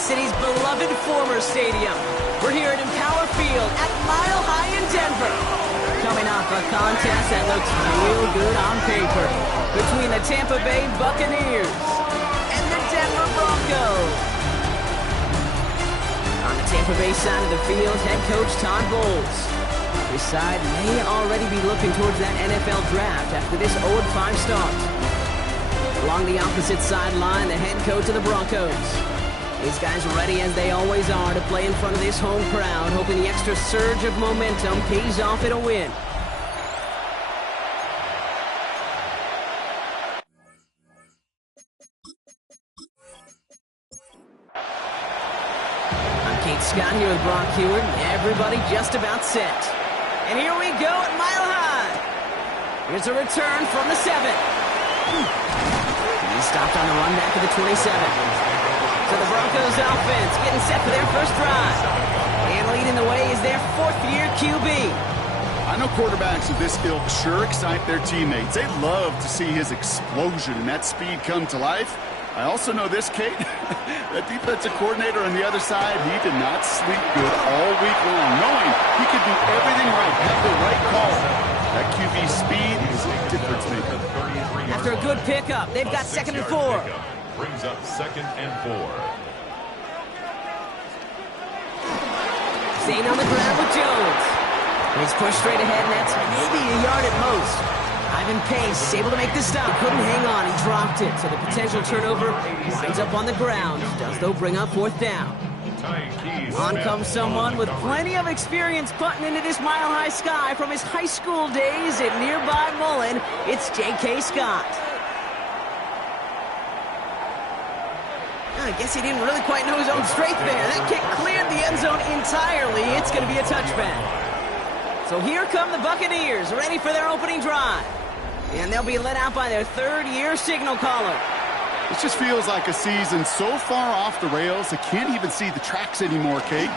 city's beloved former stadium. We're here at Empower Field at Mile High in Denver. Coming off a contest that looks real good on paper between the Tampa Bay Buccaneers and the Denver Broncos. On the Tampa Bay side of the field, head coach Todd Bowles. His side may already be looking towards that NFL draft after this 0-5 start. Along the opposite sideline, the head coach of the Broncos. These guys are ready as they always are to play in front of this home crowd, hoping the extra surge of momentum pays off in a win. I'm Kate Scott here with Brock Hewitt. Everybody just about set. And here we go at Mile High. Here's a return from the 7. He stopped on the run back of the 27. So the Broncos offense getting set for their first drive. And leading the way is their fourth-year QB. I know quarterbacks of this ilk sure excite their teammates. They love to see his explosion and that speed come to life. I also know this, Kate. That defensive coordinator on the other side, he did not sleep good all week long, knowing he could do everything right, have the right call. That QB speed is a difference maker. After a good pickup, they've got 2nd and 4. Brings up 2nd and 4. Staying on the ground with Jones. He's pushed straight ahead, and that's maybe a yard at most. Ivan Pace able to make the stop. Couldn't hang on. He dropped it. So the potential turnover winds up on the ground. Does, though, bring up 4th down. On comes someone with plenty of experience punting into this mile-high sky from his high school days at nearby Mullen. It's J.K. Scott. I guess he didn't really quite know his own strength there. That kick cleared the end zone entirely. It's going to be a touchback. So here come the Buccaneers, ready for their opening drive. And they'll be led out by their 3rd-year signal caller. This just feels like a season so far off the rails, they can't even see the tracks anymore, Kate.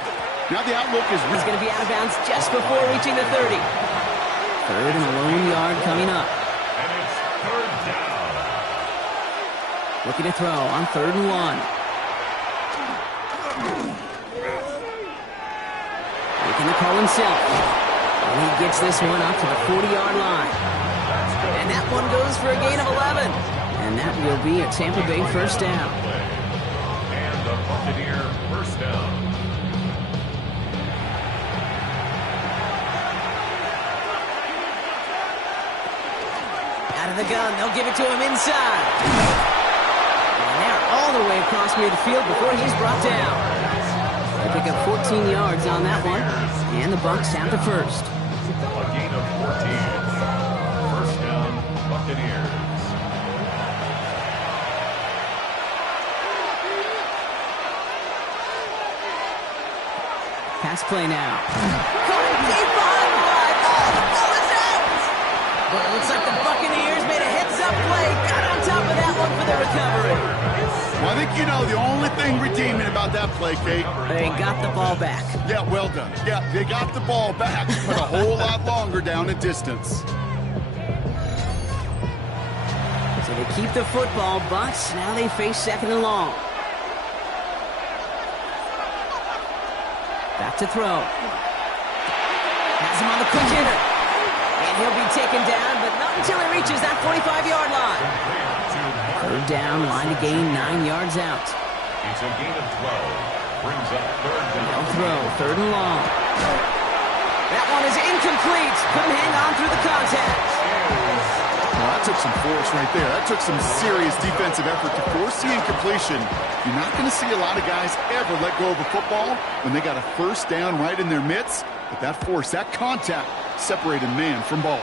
Now the outlook is... He's going to be out of bounds just before reaching the 30. 3rd and a lone yard coming up. And it's 3rd down. Looking to throw on 3rd and 1. Making the call himself. And he gets this one up to the 40-yard line. And that one goes for a gain of 11. And that will be a Tampa Bay first down. And the Buccaneer first down. Out of the gun, they'll give it to him inside. And they're all the way across midfield before he's brought down. They pick up 14 yards on that one. And the Bucs have the first. A gain of 14. First down, Buccaneers. Pass play now. Caught him deep behind the line. Oh, the ball is out! But it looks like the Buccaneers made a heads-up play. Got on top of that one for the recovery. Well, I think you know the only thing redeeming about that play, Kate. They got the ball back. Yeah, well done. Yeah, they got the ball back, but a whole lot longer down in distance. So they keep the football, but now they face 2nd and long. Back to throw. Has him on the quick hitter. And he'll be taken down, but not until he reaches that 45-yard line. 3rd down, line to gain 9 yards out. It's a gain of 12. Brings up 3rd down. They'll throw, 3rd and long. That one is incomplete. Couldn't hang on through the contact. Well, that took some force right there. That took some serious defensive effort to force the incompletion. You're not going to see a lot of guys ever let go of a football when they got a first down right in their midst. But that force, that contact, separated man from ball.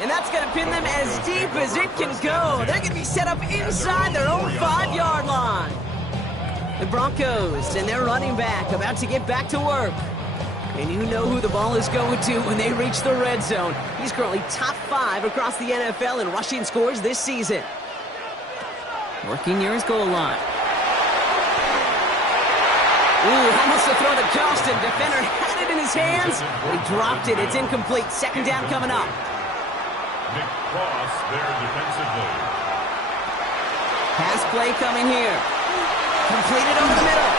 And that's going to pin them as deep as it can go. They're going to be set up inside their own 5-yard line. The Broncos and their running back about to get back to work. And you know who the ball is going to when they reach the red zone. He's currently top 5 across the NFL in rushing scores this season. Working near his goal line. Ooh, almost a throw to Johnston. Defender had it in his hands. He dropped it. It's incomplete. 2nd down coming up. Big cross there defensively. Pass play coming here. Completed over the middle.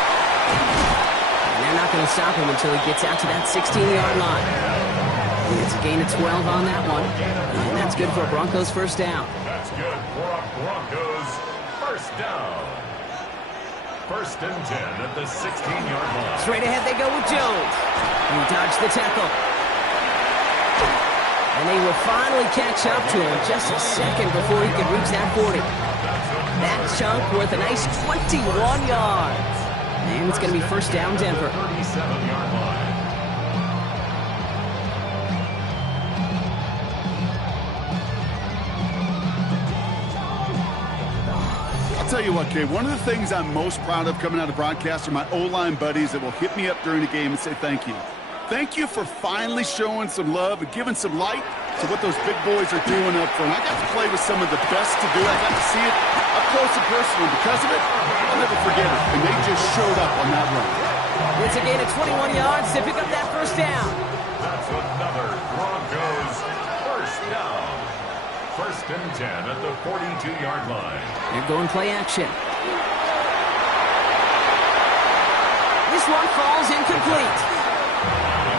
And they're not going to stop him until he gets out to that 16-yard line. It's a gain of 12 on that one. And that's good for a Broncos first down. That's good for a Broncos first down. First and 10 at the 16-yard line. Straight ahead they go with Jones. He dodged the tackle. And they will finally catch up to him just a second before he could reach that 40. That chunk worth a nice 21 yards. And it's going to be first down Denver. 37-yard line. I'll tell you what, Kay, one of the things I'm most proud of coming out of broadcast are my O-line buddies that will hit me up during the game and say thank you. Thank you for finally showing some love and giving some light to what those big boys are doing up front. I got to play with some of the best to do it. I got to see it up close and personal. Because of it, I'll never forget it. And they just showed up on that run. It's a gain of 21 yards to pick up that first down. That's another Broncos first down. First and 10 at the 42-yard line. They're going play action. This one falls incomplete.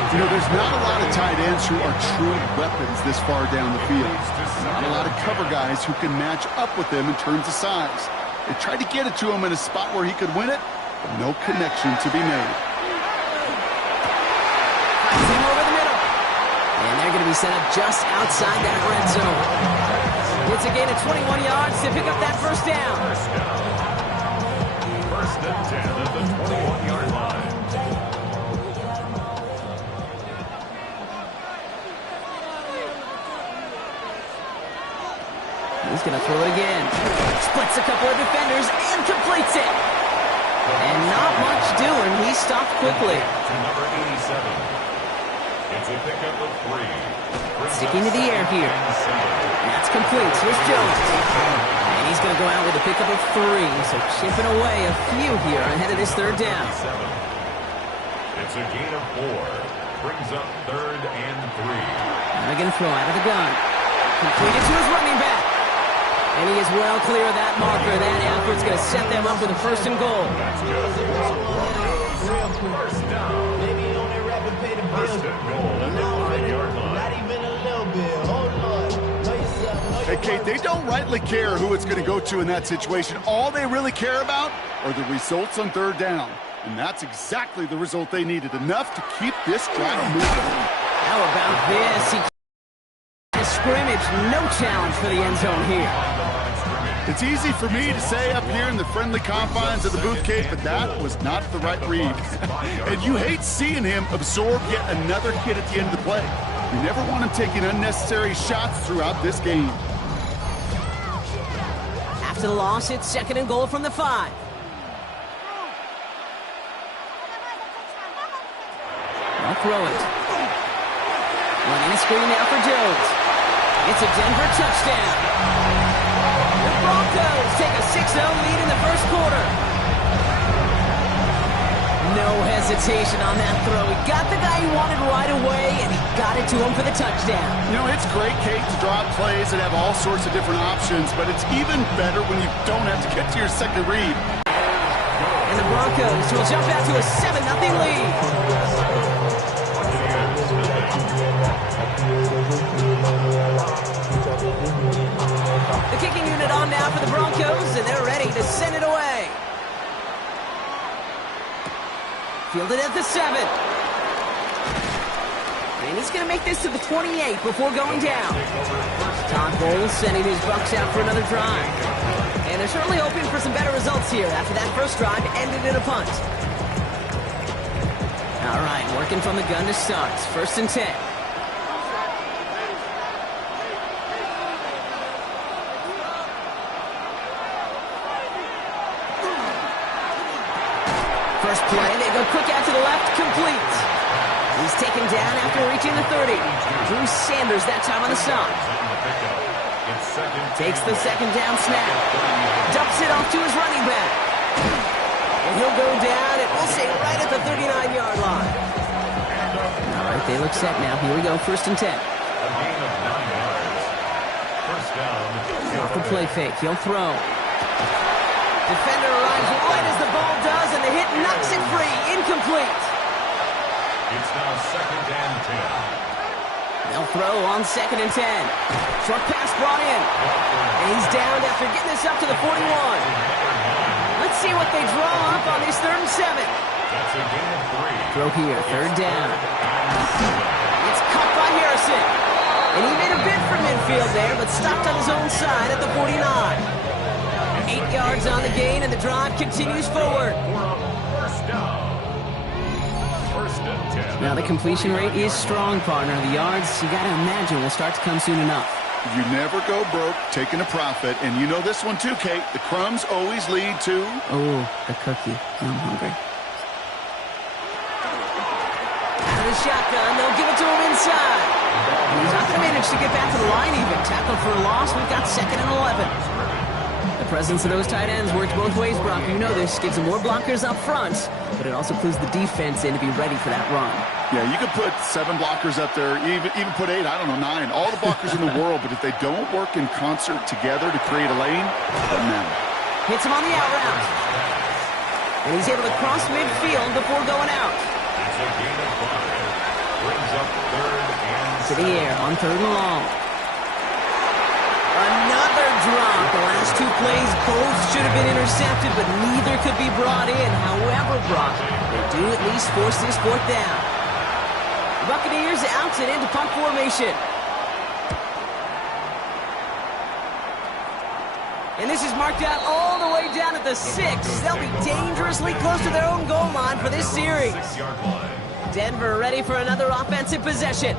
You know, there's not a lot of tight ends who are true weapons this far down the field. Not a lot of cover guys who can match up with them in terms of size. They tried to get it to him in a spot where he could win it, but no connection to be made. Passing over the middle. And they're going to be set up just outside that red zone. It's a gain of 21 yards to pick up that first down. First and 10 at the 21-yard line. He's going to throw it again. Splits a couple of defenders and completes it. And not much doing. He stopped quickly. To number 87. It's a pickup of 3. Sticking to the air here. That's complete. Here's Jones. And he's going to go out with a pickup of 3. So chipping away a few here ahead of this third down. It's a gain of 4. Brings up third and 3. Now they're going to throw out of the gun. Completed to his running back. And he is well clear of that marker. That effort's going to set them up with a first and goal. That's good for Broncos. First down. First and goal at the 5-yard line. Hey, Kate, they don't rightly care who it's going to go to in that situation. All they really care about are the results on third down. And that's exactly the result they needed. Enough to keep this drive moving. How about this? He a scrimmage, no challenge for the end zone here. It's easy for me to say up here in the friendly confines of the booth, Kate, but that was not the right read. And you hate seeing him absorb yet another hit at the end of the play. You never want him taking unnecessary shots throughout this game. After the loss, it's second and goal from the 5. They'll throw it. Running a screen now for Jones. It's a Denver touchdown. The Broncos take a 6-0 lead in the first quarter. No hesitation on that throw. He got the guy he wanted right away, and he got it to him for the touchdown. You know, it's great, Kate, to draw up plays and have all sorts of different options, but it's even better when you don't have to get to your second read. And the Broncos will jump out to a 7-0 lead. The kicking unit on now for the Broncos, and they're ready to send it away. Fielded at the 7. And he's going to make this to the 28 before going down. Todd Bowles sending his Bucs out for another drive. And they're certainly hoping for some better results here after that first drive ended in a punt. All right, working from the gun to start. First and 10. First play, they go quick out to the left, complete. He's taken down after reaching the 30. Drew Sanders that time on the stop. Takes the second down snap. Dumps it off to his running back. And he'll go down, and we'll say right at the 39-yard line. All right, they look set now. Here we go, first and 10. A gain of 9 yards. First down. Off the play fake, he'll throw. Defender arrives right as the ball It's now 2nd and 10. They'll throw on 2nd and 10. Short pass brought in. And he's down after getting this up to the 41. Let's see what they draw up on this 3rd and 7. That's a gain of 3. Throw here, 3rd down. It's caught by Harrison. And he made a bid for midfield there, but stopped on his own side at the 49. 8 yards on the gain, and the drive continues forward. First down. 1st and 10. Now, the completion rate is strong, partner. The yards, you got to imagine, will start to come soon enough. You never go broke taking a profit, and you know this one too, Kate. The crumbs always lead to... Oh, the cookie. I'm hungry. Out of the shotgun, they'll give it to him inside. He's not going to manage to get back to the line even. Tackled for a loss. We've got 2nd and 11. The presence of those tight ends works both ways, Brock. You know this. Gives them more blockers up front, but it also clues the defense in to be ready for that run. Yeah, you could put 7 blockers up there, even put 8, I don't know, 9. All the blockers in the world, but if they don't work in concert together to create a lane, it doesn't matter. Hits him on the out route. And he's able to cross midfield before going out. It's a gain of 5. Brings up 3rd and To the air on 3rd and long. Another drop. The last 2 plays both should have been intercepted, but neither could be brought in. However, Brock, they do at least force this 4th down. Buccaneers out and into punt formation. And this is marked out all the way down at the 6. They'll be dangerously close to their own goal line for this series. 6-yard line. Denver ready for another offensive possession.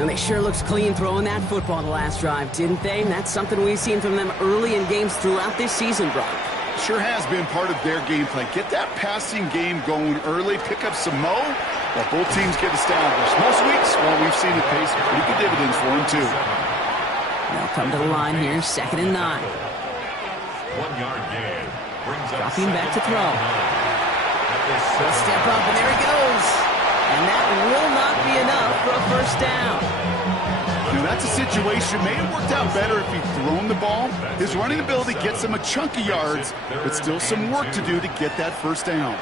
And they sure looked clean throwing that football the last drive, didn't they? And that's something we've seen from them early in games throughout this season, Brock. Sure has been part of their game plan. Get that passing game going early, pick up some mo, while both teams get established. Most weeks, well, we've seen it pay some pretty good dividends for them, too. They'll come to the line here, 2nd and 9. 1-yard gain. Brings up Dropping back to throw. Step up, and there he goes. And that will not be enough for a 1st down. Now, that's a situation. May have worked out better if he'd thrown the ball. His running ability gets him a chunk of yards, but still some work to do to get that 1st down.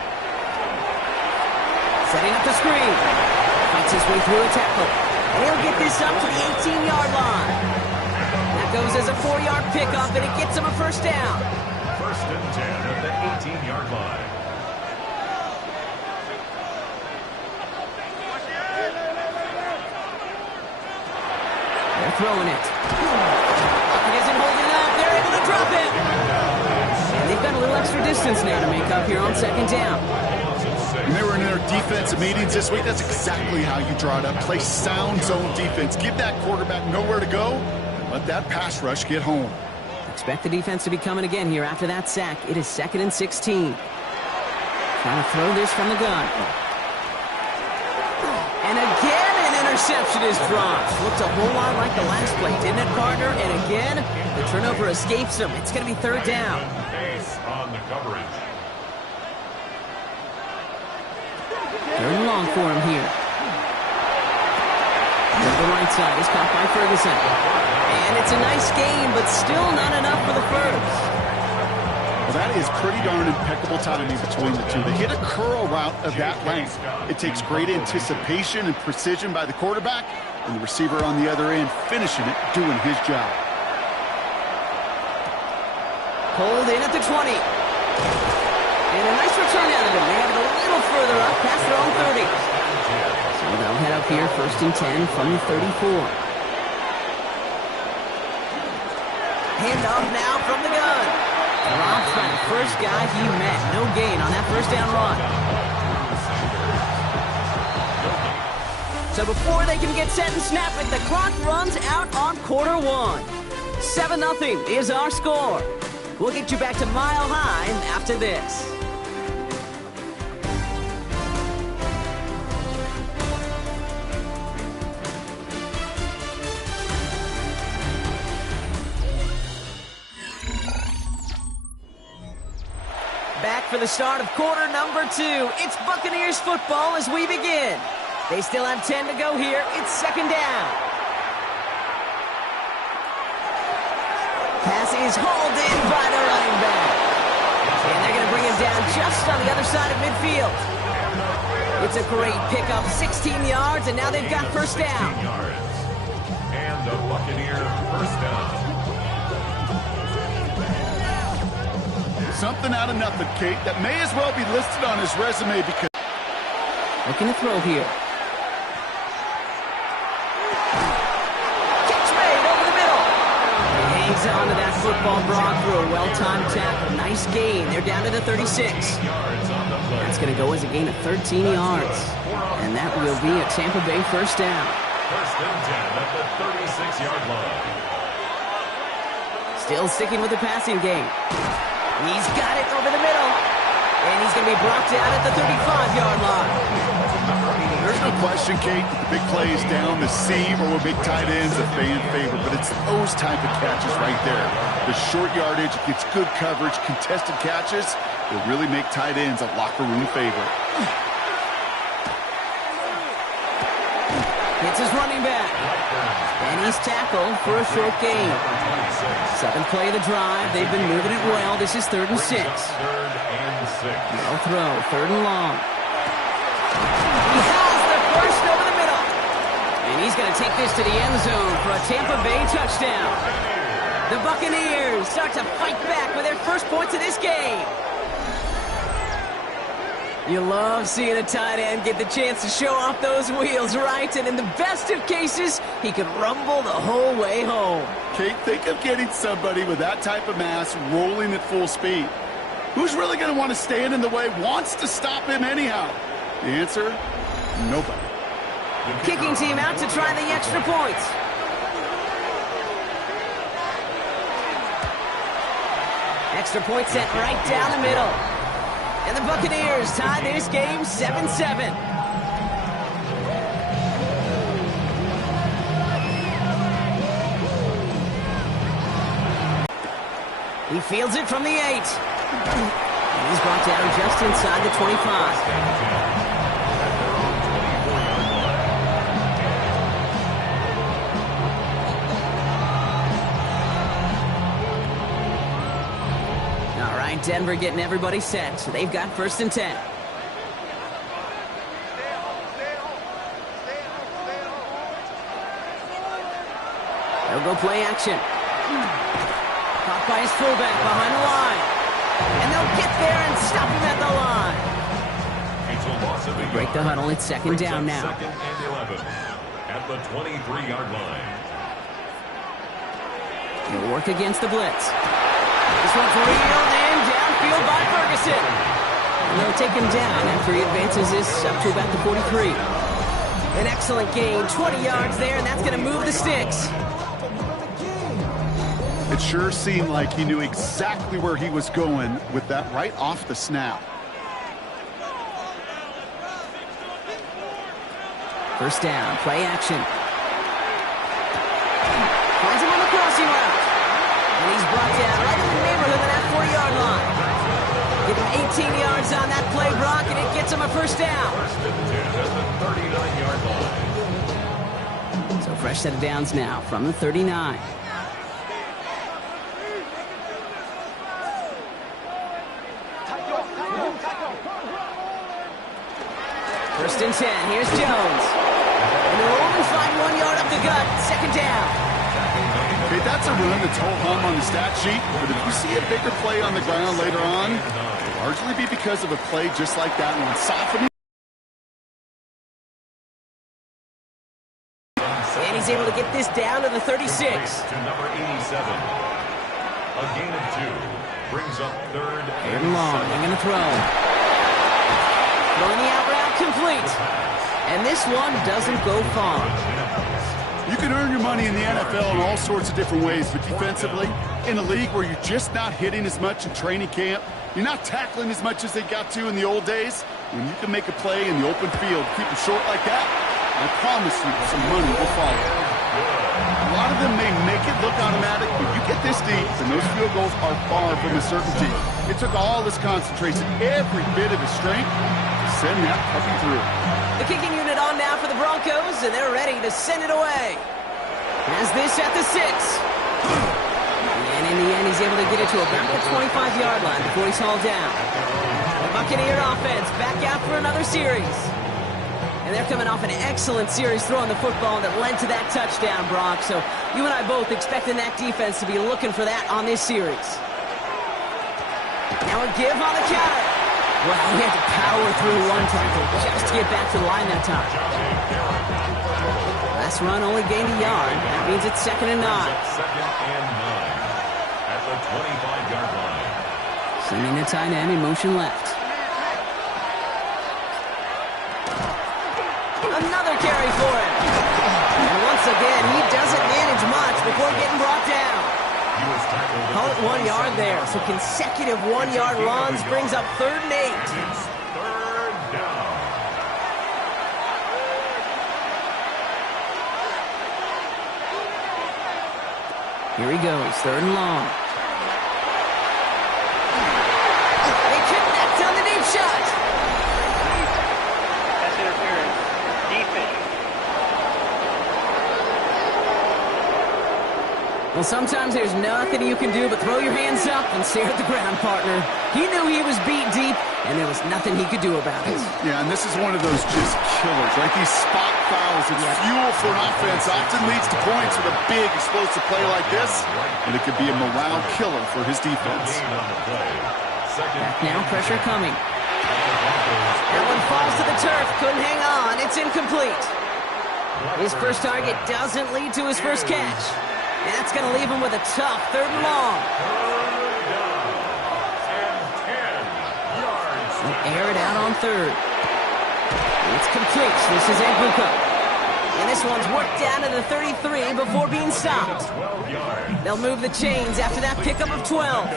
Setting up the screen. Fights his way through a tackle. And he'll get this up to the 18-yard line. That goes as a 4-yard pickup, and it gets him a 1st down. 1st and 10 at the 18-yard line. They're throwing it. He isn't holding it up. They're able to drop it. And they've got a little extra distance now to make up here on 2nd down. When they were in their defensive meetings this week, that's exactly how you draw it up. Play sound zone defense. Give that quarterback nowhere to go. Let that pass rush get home. Expect the defense to be coming again here after that sack. It is 2nd and 16. Trying to throw this from the gun. And again, an interception is dropped. Looked a whole lot like the last play, didn't it, partner? And again, the turnover escapes him. It's going to be 3rd down. Pace on the coverage. 3rd and long for him here. To the right side is caught by Ferguson. And it's a nice game, but still not enough for the 1st. Well, that is pretty darn impeccable timing between the two. They hit a curl route of that length. It takes great anticipation and precision by the quarterback, and the receiver on the other end finishing it, doing his job. Pulled in at the 20. And a nice return out of him. They have it a little further up past their own 30. So they'll head up here 1st and 10 from the 34. Hand off now from the gun. Drops by the first guy he met. No gain on that 1st down run. So before they can get set and snap it, the clock runs out on quarter 1. 7-0 is our score. We'll get you back to Mile High after this. Back for the start of quarter number 2. It's Buccaneers football as we begin. They still have 10 to go here. It's 2nd down. Pass is hauled in by the running back. And they're going to bring him down just on the other side of midfield. It's a great pickup, 16 yards, and now they've got first down. 16 yards. And a Buccaneer first down. Something out of nothing, Kate, that may as well be listed on his resume because... Looking to throw here. Catch made over the middle. He hangs on to that football, Brock, through a well-timed tackle. Nice gain. They're down to the 36. That's going to go as a gain of 13 yards. And that will be a Tampa Bay first down. First and 10 at the 36-yard line. Still sticking with the passing game. He's got it over the middle. And he's going to be brought down at the 35-yard line. There's no question, Kate, the big plays down the seam or with big tight ends a fan favorite, but it's those type of catches right there. The short yardage, gets good coverage, contested catches, will really make tight ends a locker room favorite. It's his running back. And he's tackled for a short gain. Seventh play of the drive. They've been moving it well. This is 3rd and 6. Well throw, 3rd and long. He has the first over the middle. And he's going to take this to the end zone for a Tampa Bay touchdown. The Buccaneers start to fight back with their first points of this game. You love seeing a tight end get the chance to show off those wheels, right? And in the best of cases, he could rumble the whole way home. Kate, think of getting somebody with that type of mass rolling at full speed. Who's really going to want to stand in the way, wants to stop him anyhow? The answer, nobody. Kicking team out to try the extra points. Extra point sent right down the middle. And the Buccaneers tie this game 7-7. He fields it from the 8. And he's brought down just inside the 25. Denver getting everybody set, so they've got 1st and 10. They'll go play action. Caught by his fullback behind the line. And they'll get there and stop him at the line. Break the huddle, it's 2nd down now. 2nd and 11 at the 23-yard line. He'll work against the blitz. This one's reeled in downfield by Ferguson. And they'll take him down after he advances this up to about the 43. An excellent gain, 20 yards there, and that's going to move the sticks. It sure seemed like he knew exactly where he was going with that right off the snap. First down, play action. Finds him on the crossing route. And he's brought down right in the neighborhood of that 40-yard line. Give him 18 yards on that play, Brock, and it gets him a first down. First and 10 at the 39-yard line. So fresh set of downs now from the 39. First and 10, here's Jones. And they'll only find 1 yard up the gut, 2nd down. Okay, that's a run that's ho-hum on the stat sheet, but if you see a bigger play on the ground later on, it'll largely be because of a play just like that one, softening. And he's able to get this down to the 36. To number 87. A gain of 2 brings up 3rd and long, they're going to throw. Throwing the out route complete. And this one doesn't go far. You can earn your money in the NFL in all sorts of different ways, but defensively, in a league where you're just not hitting as much in training camp, you're not tackling as much as they got to in the old days, when you can make a play in the open field, keep them short like that, I promise you some money will follow. A lot of them may make it look automatic, but you get this deep, and those field goals are far from a certainty. It took all his concentration, every bit of his strength, to send that puppy through. The kicking unit on now for the Broncos, and they're ready to send it away. Has this at the 6. And in the end, he's able to get it to about the 25-yard line before he's hauled down. The Buccaneer offense back out for another series. And they're coming off an excellent series throwing the football that led to that touchdown, Brock. So you and I both expecting that defense to be looking for that on this series. Now a give on the counter. Well, he had to power through one tackle just to get back to the line that time. Last run only gained a yard. That means it's 2nd and 9. Second and 9 at the 25-yard line. Sending the tight end in motion left. Another carry for him. And once again, he doesn't manage much before getting brought down. Call it 1 yard there. So consecutive 1-yard runs brings up 3rd and 8. It's 3rd down. Here he goes, 3rd and long. They connect on the deep shot. That's interference. Defense. Well, sometimes there's nothing you can do but throw your hands up and stare at the ground, partner. He knew he was beat deep, and there was nothing he could do about it. Yeah, and this is one of those just killers, right? These spot fouls, it's fuel for an offense, often leads to points with a big explosive play like this, and it could be a morale killer for his defense. Back now, pressure coming. That one falls to the turf, couldn't hang on, it's incomplete. His first target doesn't lead to his first catch. And that's going to leave him with a tough 3rd and long. He'll air it out on 3rd. It's complete. This is Abuka. And this one's worked down to the 33 before being stopped. They'll move the chains after that pickup of 12. A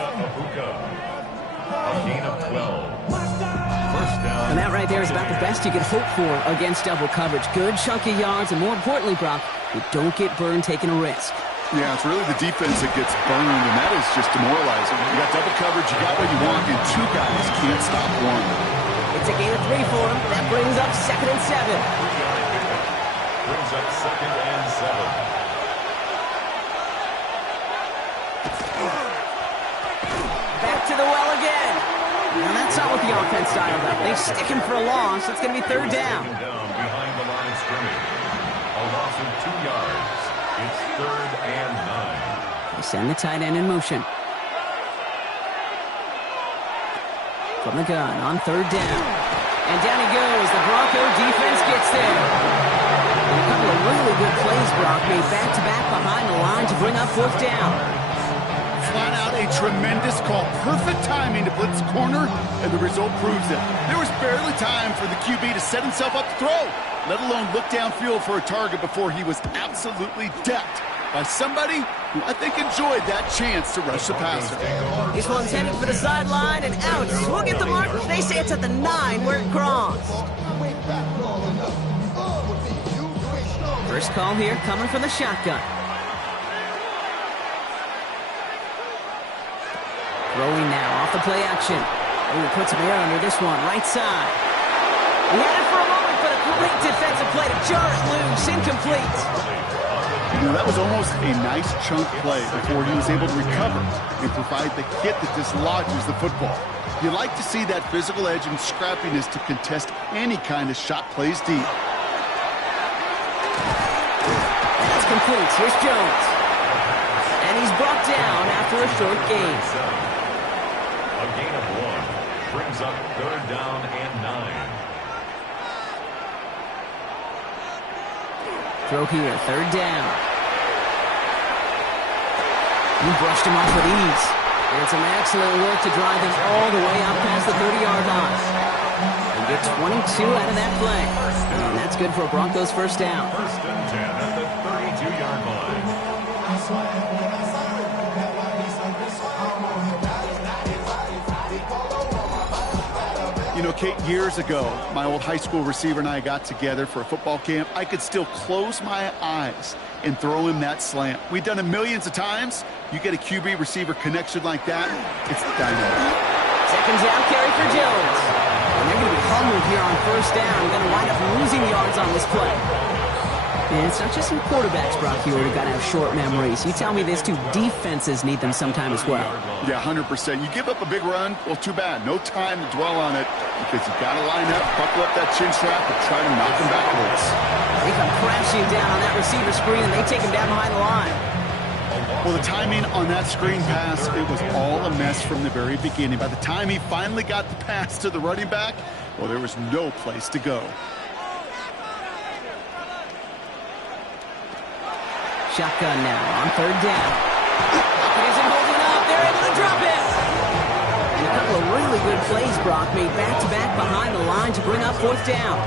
gain of 12. First down. And that right there is about the best you could hope for against double coverage. Good chunky yards, and more importantly, Brock, you don't get burned taking a risk. Yeah, it's really the defense that gets burned, and that is just demoralizing. You got double coverage, you got what you want, and 2 guys can't stop one. It's a gain of 3 for him. That brings up 2nd and 7. Brings up 2nd and 7. Back to the well again. Now that's not what the offense dialed up. They stick him for a loss. It's going to be 3rd down. Down behind the line of scrimmage. A loss of 2 yards. It's 3rd and 9. They send the tight end in motion. From the gun on 3rd down. And down he goes. The Bronco defense gets there. And a couple of really good plays, Brock, made back-to-back behind the line to bring up 4th down. Flat out a tremendous call. Perfect timing to blitz corner, and the result proves it. There was barely time for the QB to set himself up to throw, let alone look downfield for a target before he was absolutely decked by somebody who I think enjoyed that chance to rush the passer. This one's headed for the sideline and out. We'll get the mark. They say it's at the 9 where it crossed. First call here coming from the shotgun. Throwing now off the play action. Oh, he puts some air under this one, right side. He had it for a moment, but a great defensive play to jar it loose, incomplete. You know, that was almost a nice chunk play before he was able to recover and provide the hit that dislodges the football. You like to see that physical edge and scrappiness to contest any kind of shot plays deep. That's complete. Here's Jones. And he's brought down after a short gain. A gain of 1 brings up 3rd down and 9. Throw here, 3rd down. He brushed him off with ease. And some excellent work to drive him all the way out past the 30-yard line. And get 22 out of that play. And that's good for a Broncos first down. 1st and 10 at the 32-yard line. You know, Kate, years ago, my old high school receiver and I got together for a football camp. I could still close my eyes and throw him that slant. We've done it millions of times. You get a QB receiver connection like that, it's dynamite. 2nd down carry for Jones. And they're going to be humbled here on 1st down. Going to wind up losing yards on this play. And it's not just some quarterbacks, Brock, here who got to have short memories. You tell me these two defenses need them sometime as well. Yeah, 100%. You give up a big run, well, too bad. No time to dwell on it because you got to line up, buckle up that chin strap, and try to knock them backwards. They come crashing down on that receiver screen, and they take him down behind the line. Well, the timing on that screen pass, it was all a mess from the very beginning. By the time he finally got the pass to the running back, well, there was no place to go. Shotgun now on third down. It isn't holding up. They're able to drop it. And a couple of really good plays, Brock, made back-to-back behind the line to bring up fourth down.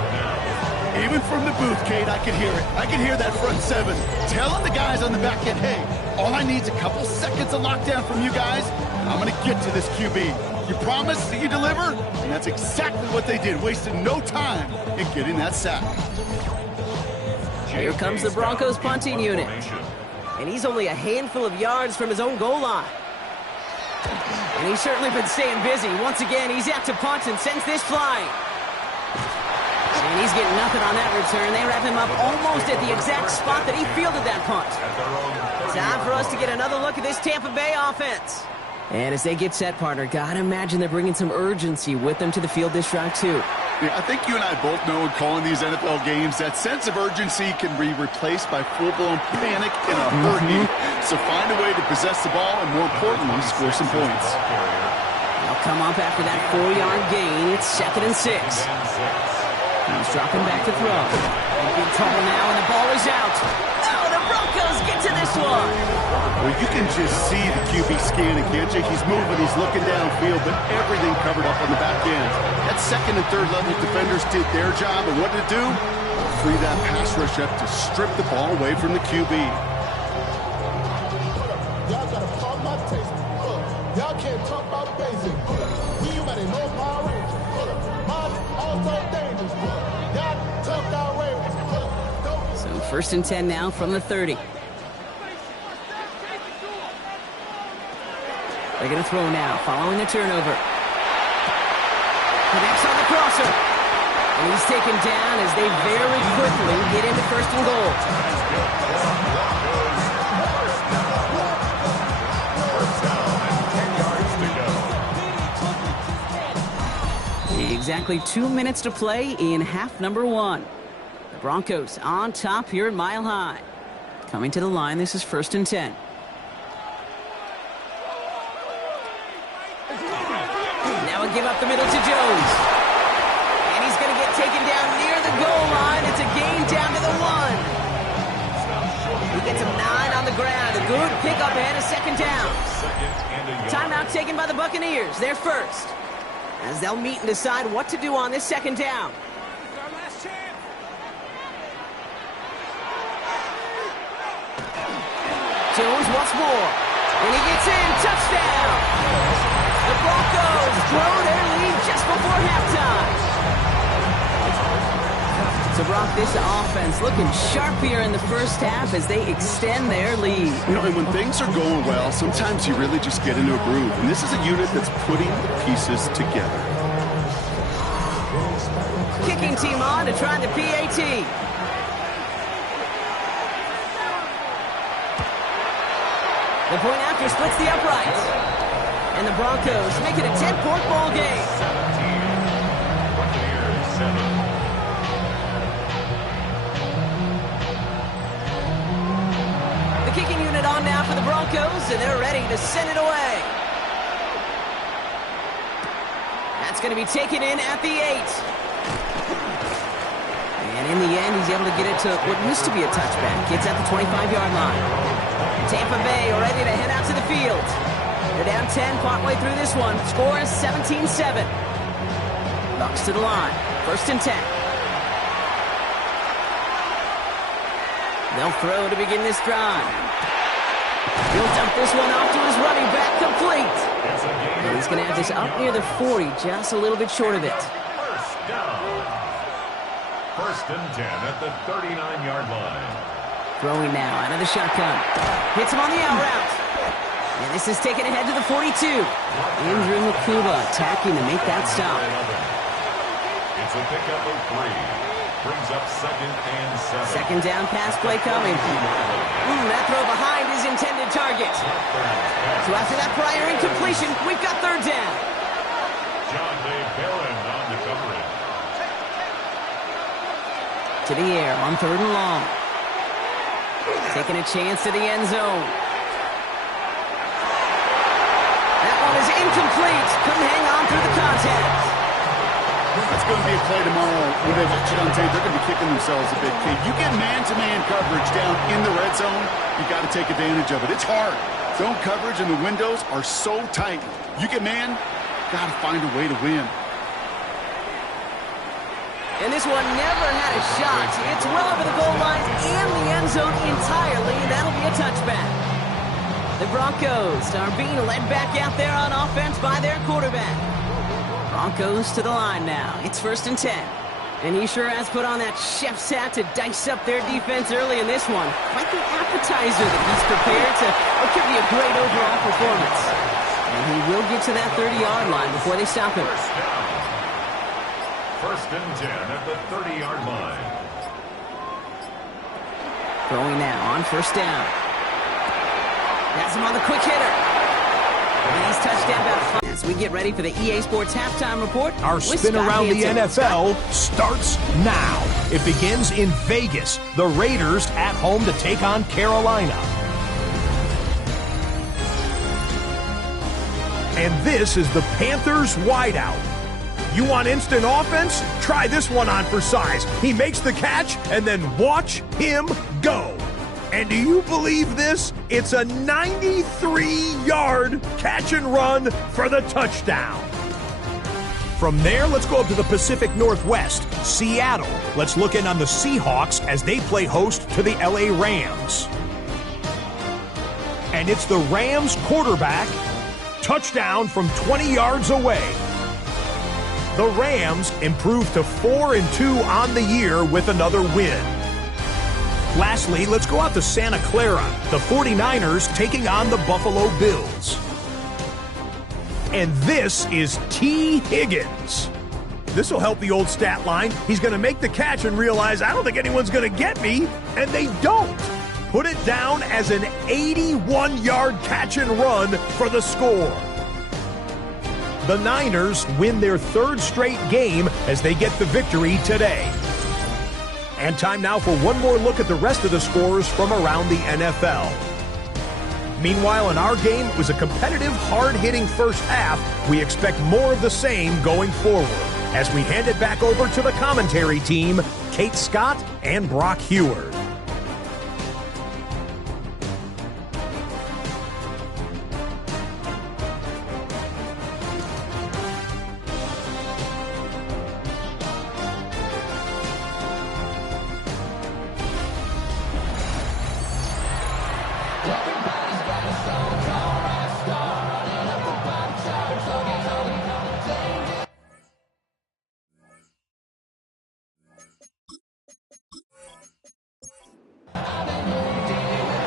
Even from the booth, Kate, I could hear it. I could hear that front seven telling the guys on the back end, hey, all I need is a couple seconds of lockdown from you guys, and I'm going to get to this QB. You promise that you deliver? And that's exactly what they did, wasting no time in getting that sack. Here comes the Broncos punting unit. And he's only a handful of yards from his own goal line. And he's certainly been staying busy. Once again, he's out to punt and sends this flying. And he's getting nothing on that return. They wrap him up almost at the exact spot that he fielded that punt. Time for us to get another look at this Tampa Bay offense. And as they get set, partner, gotta imagine they're bringing some urgency with them to the field this drive, too. Yeah, I think you and I both know in calling these NFL games that sense of urgency can be replaced by full-blown panic in a hurry. So find a way to possess the ball and, more importantly, score some points. They'll come up after that 4-yard gain. It's 2nd and 6. He's dropping back to throw. He's in trouble now, and the ball is out. Oh, the Broncos get to this one. Well, you can just see the QB scanning, can't you? He's moving, he's looking downfield, but everything covered up on the back end. That second and third level defenders did their job, and what did it do? Free that pass rush up to strip the ball away from the QB. Y'all gotta pump my taste. Y'all can't talk about basic. We might know Power Rangers. Mine also dangerous. Y'all tough down Ravens. So 1st and 10 now from the 30. They're going to throw now, following the turnover. Connects on the crosser. And he's taken down as they very quickly get into 1st and goal. Exactly 2 minutes to play in half number 1. The Broncos on top here at Mile High. Coming to the line, this is 1st and 10. Give up the middle to Jones. And he's going to get taken down near the goal line. It's a gain down to the 1. He gets him 9 on the ground. A good pickup ahead of 2nd down. Timeout taken by the Buccaneers. They're first. As they'll meet and decide what to do on this 2nd down. Jones once more. And he gets in. Touchdown. The Broncos grow their lead just before halftime. So, Brock, this offense looking sharp here in the first half as they extend their lead. You know, and when things are going well, sometimes you really just get into a groove. And this is a unit that's putting the pieces together. Kicking team on to try the PAT. The point after splits the uprights. And the Broncos make it a 10-point ball game. Buccaneers 7. The kicking unit on now for the Broncos, and they're ready to send it away. That's going to be taken in at the 8. And in the end, he's able to get it to what used to be a touchback. Gets at the 25-yard line. Tampa Bay ready to head out to the field. They're down 10 partway through this one. Score is 17-7. Bucks to the line. 1st and 10. They'll throw to begin this drive. He'll dump this one off to his running back, complete. And he's going to have this up near the 40, just a little bit short of it. First down. 1st and 10 at the 39-yard line. Throwing now out of the shotgun. Hits him on the out route. And this is taken ahead to the 42. Andrew Makuba attacking to make that stop. It's a pickup of 3. Brings up 2nd and 7. Second down pass play coming. That throw behind his intended target. So after that prior incompletion, we've got 3rd down. John Day Barron on the coverage. To the air on 3rd and long. Taking a chance to the end zone. That one is incomplete. Couldn't hang on through the contact. That's going to be a play tomorrow where they watch it on tape. They're going to be kicking themselves a big kick. You get man-to-man coverage down in the red zone, you got to take advantage of it. It's hard. Zone coverage and the windows are so tight. You get man, got to find a way to win. And this one never had a shot. It's well over the goal line and the end zone entirely, and that'll be a touchback. The Broncos are being led back out there on offense by their quarterback. Broncos to the line now. It's 1st and 10. And he sure has put on that chef's hat to dice up their defense early in this one. Quite the appetizer that he's prepared to give you a great overall performance. And he will get to that 30-yard line before they stop him. 1st and 10 at the 30-yard line. Throwing now on 1st down. That's him on the quick hitter. He's touchdown about 5. As we get ready for the EA Sports Halftime Report, our spin around the NFL starts now. It begins in Vegas. The Raiders at home to take on Carolina. And this is the Panthers wideout. You want instant offense? Try this one on for size. He makes the catch, and then watch him go. And do you believe this? It's a 93-yard catch and run for the touchdown. From there, let's go up to the Pacific Northwest, Seattle. Let's look in on the Seahawks as they play host to the LA Rams. And it's the Rams quarterback, touchdown from 20 yards away. The Rams improved to 4-2 on the year with another win. Lastly, let's go out to Santa Clara. The 49ers taking on the Buffalo Bills. And this is T. Higgins. This will help the old stat line. He's going to make the catch and realize, I don't think anyone's going to get me. And they don't. Put it down as an 81-yard catch and run for the score. The Niners win their 3rd straight game as they get the victory today. And time now for one more look at the rest of the scores from around the NFL. Meanwhile, in our game, it was a competitive, hard-hitting first half. We expect more of the same going forward as we hand it back over to the commentary team, Kate Scott and Brock Heward.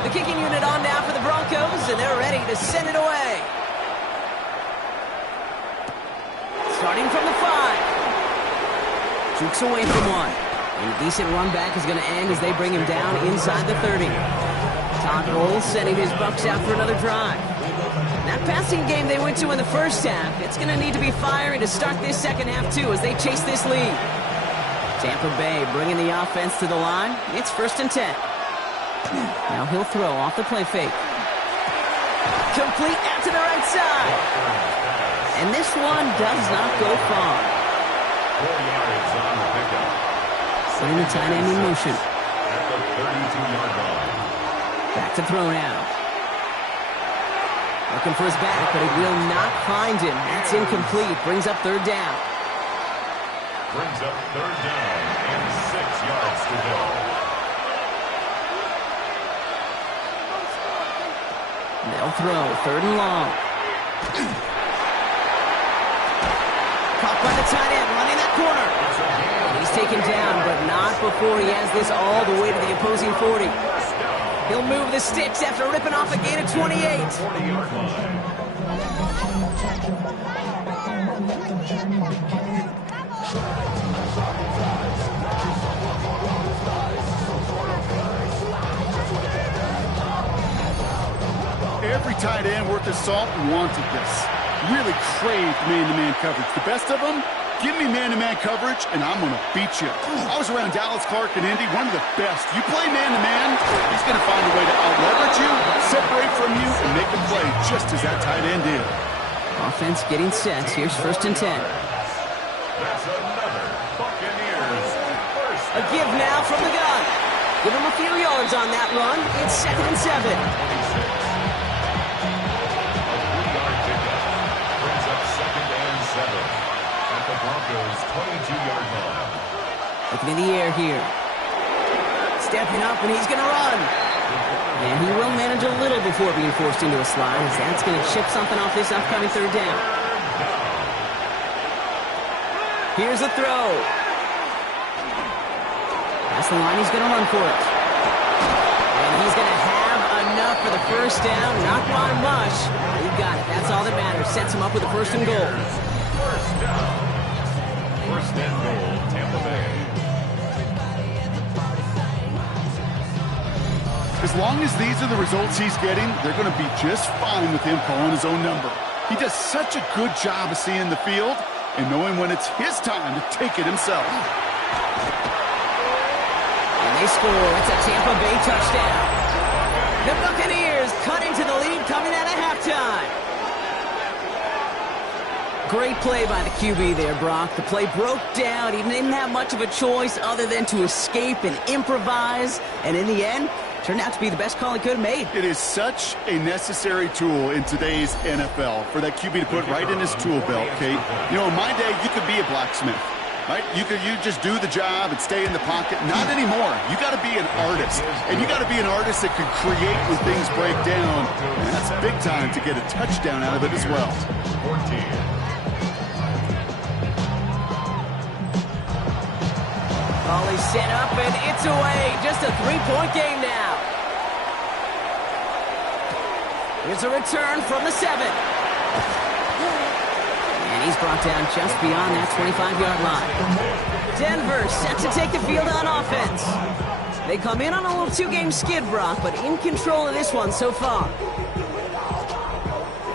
The kicking unit on now for the Broncos, and they're ready to send it away. Starting from the 5. Jukes away from one. And a decent run back is going to end as they bring him down inside the 30. Todd Bowles sending his Bucs out for another drive. That passing game they went to in the first half, it's going to need to be fiery to start this second half too as they chase this lead. Tampa Bay bringing the offense to the line. It's 1st and 10. Now he'll throw off the play fake. Complete out to the right side. And this one does not go far. 4 yards on the pickup. Putting the tight end in motion. At the 32-yard line. Back to throw now. Looking for his back, but it will not find him. That's incomplete. Brings up 3rd down. Brings up 3rd down and 6 yards to go. They'll throw 3rd and long. Caught by the tight end, running that corner. And he's taken down, but not before he has this all the way to the opposing 40. He'll move the sticks after ripping off a gain of 28. 40-yard line. tight end worth his salt wanted this. Really craved man-to-man coverage. The best of them, give me man-to-man coverage, and I'm going to beat you. I was around Dallas Clark and Indy, one of the best. You play man-to-man, he's going to find a way to out-leverage you, separate from you, and make a play just as that tight end did. Offense getting set. Here's 1st and 10. That's another Buccaneers first A give now from the gun. Give him a few yards on that run. It's 2nd and 7. 26. A 3-yard pickup brings up 2nd and 7 at the Broncos' 22-yard line. Looking in the air here. Stepping up, and he's going to run. And he will manage a little before being forced into a slide, as that's going to chip something off this upcoming 3rd down. Here's a throw. That's the line. He's going to run for it. And he's going to have enough for the 1st down. Not by much. You got it. That's all that matters. Sets him up with a 1st and goal. First down. 1st and goal, Tampa Bay. As long as these are the results he's getting, they're going to be just fine with him calling his own number. He does such a good job of seeing the field and knowing when it's his time to take it himself. And they score. It's a Tampa Bay touchdown. The Buccaneers cutting to the lead coming out of halftime. Great play by the QB there, Brock. The play broke down. He didn't have much of a choice other than to escape and improvise. And in the end, turned out to be the best call he could have made. It is such a necessary tool in today's NFL for that QB to put right in his tool belt, Kate. You know, in my day, you could be a blacksmith, right? You just do the job and stay in the pocket. Not anymore. You got to be an artist. And you got to be an artist that can create when things break down. And that's big time to get a touchdown out of it as well. 14. Ball is set up, and it's away. Just a 3-point game now. Here's a return from the 7. And he's brought down just beyond that 25-yard line. Denver set to take the field on offense. They come in on a little 2-game skid, Brock, but in control of this one so far.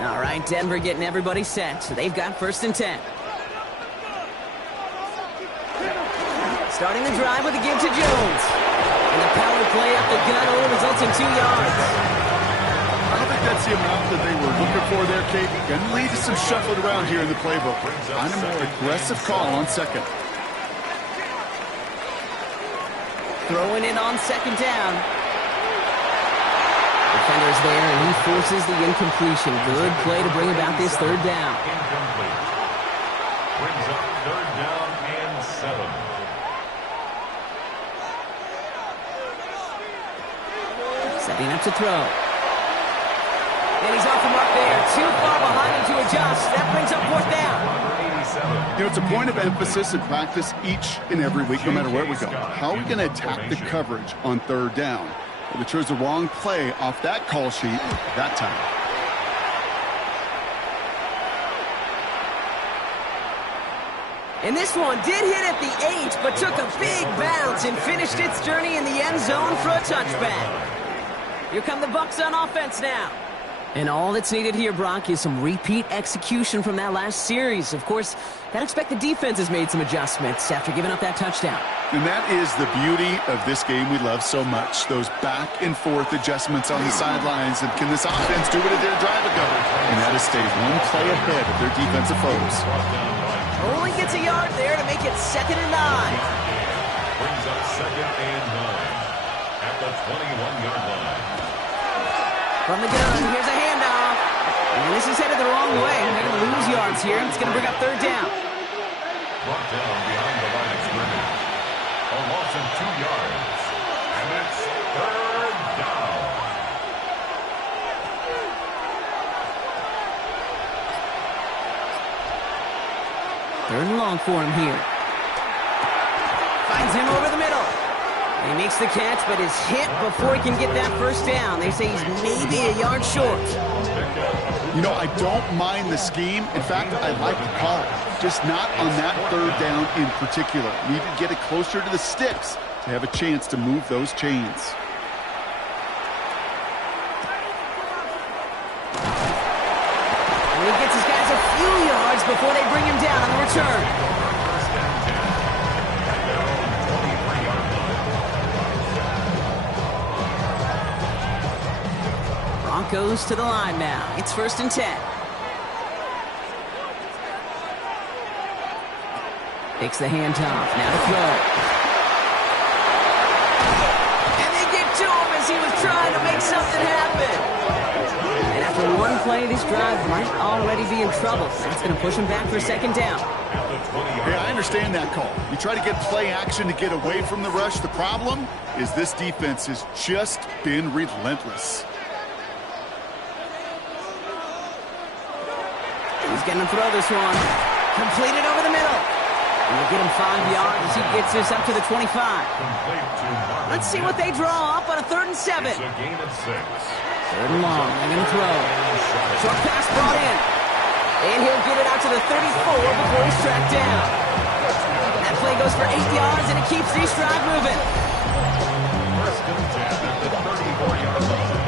All right, Denver getting everybody set. So they've got 1st and 10. Starting the drive with a give to Jones. And the power play up the gut only results in 2 yards. I don't think that's the amount that they were looking for there, Kate. Going to lead to some shuffling around here in the playbook. Find a more aggressive call on 2nd. Throwing it on 2nd down. Defender's there, and he forces the incompletion. Good play to bring about this 3rd down. Incomplete. Brings up 3rd down and 7. Setting up to throw. And he's off the mark there. Too far behind him to adjust. That brings up 4th down. You know, it's a point of emphasis in practice each and every week, no matter where we go. How are we going to attack the coverage on 3rd down? Well, they chose the wrong play off that call sheet that time. And this one did hit at the 8, but took a big bounce and finished its journey in the end zone for a touchback. Here come the Bucs on offense now. And all that's needed here, Brock, is some repeat execution from that last series. Of course, I'd expect the defense has made some adjustments after giving up that touchdown. And that is the beauty of this game we love so much. Those back and forth adjustments on the sidelines. And can this offense do what it did a drive ago? And that is stay one play ahead of their defensive foes. Only gets a yard there to make it 2nd and 9. Brings up 2nd and 9 at the 21-yard line. From the gun, here's a handoff. And this is headed the wrong way. They're going to lose yards here. It's going to bring up 3rd down. Brought down behind the line of scrimmage. A loss of 2 yards. And it's 3rd down. Third and long for him here. Finds him over the middle. He makes the catch, but is hit before he can get that 1st down. They say he's maybe a yard short. You know, I don't mind the scheme. In fact, I like the call. Just not on that 3rd down in particular. Need to get it closer to the sticks to have a chance to move those chains. before they bring him down on the return. First and 10 at their own 23-yard line. Broncos to the line now. It's 1st and 10. Takes the handoff. Now to throw. And they get to him as he was trying to make something happen. And after one play, this drive might already be in trouble. That's going to push him back for 2nd down. Yeah, I understand that call. You try to get play action to get away from the rush. The problem is this defense has just been relentless. He's going to throw this one. Completed over the middle. And we'll get him 5 yards as he gets this up to the 25. Let's see what they draw up on a 3rd and 7. It's a gain of 6. 3rd and long. They're going to throw. Short pass brought in. And he'll get it out to the 34 before he's tracked down. That play goes for 8 yards, and it keeps these drive moving. First and 10 at the 34-yard line.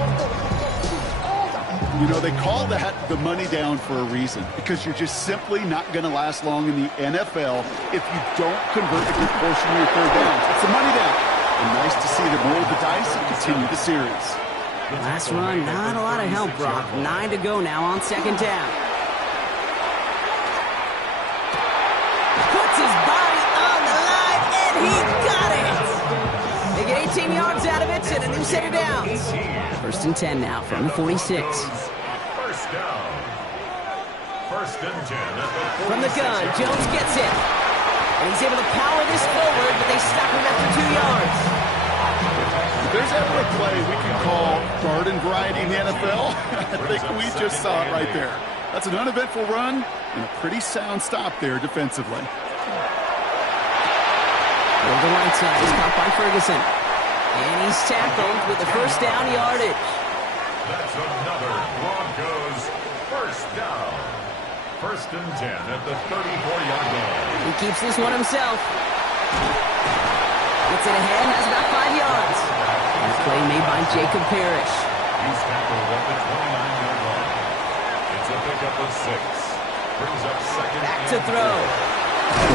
You know, they call that the money down for a reason, because you're just simply not going to last long in the NFL if you don't convert a good portion of your 3rd down. It's a money down. And nice to see them roll the dice and continue the series. Last run, not a lot of help, Brock. 9 to go now on 2nd down. Puts his body on the line, and he got it! They get 18 yards out of it and a new set of downs. 1st and 10 now from the 46. First down. 1st and 10 at the 46. From the gun, Jones gets it. And he's able to power this forward, but they stop him after 2 yards. If there's ever a play we can call garden variety in the NFL, I think we just saw it right there. That's an uneventful run and a pretty sound stop there defensively. Over the right side, he's caught by Ferguson. And he's tackled with the 1st down yardage. That's another Broncos 1st down. 1st and 10 at the 34-yard line. He keeps this one himself. Gets it ahead, has about 5 yards. And a play made by Jacob Parrish. He's tackled at the 29-yard line. It's a pickup of 6. Brings up 2nd Back and to throw.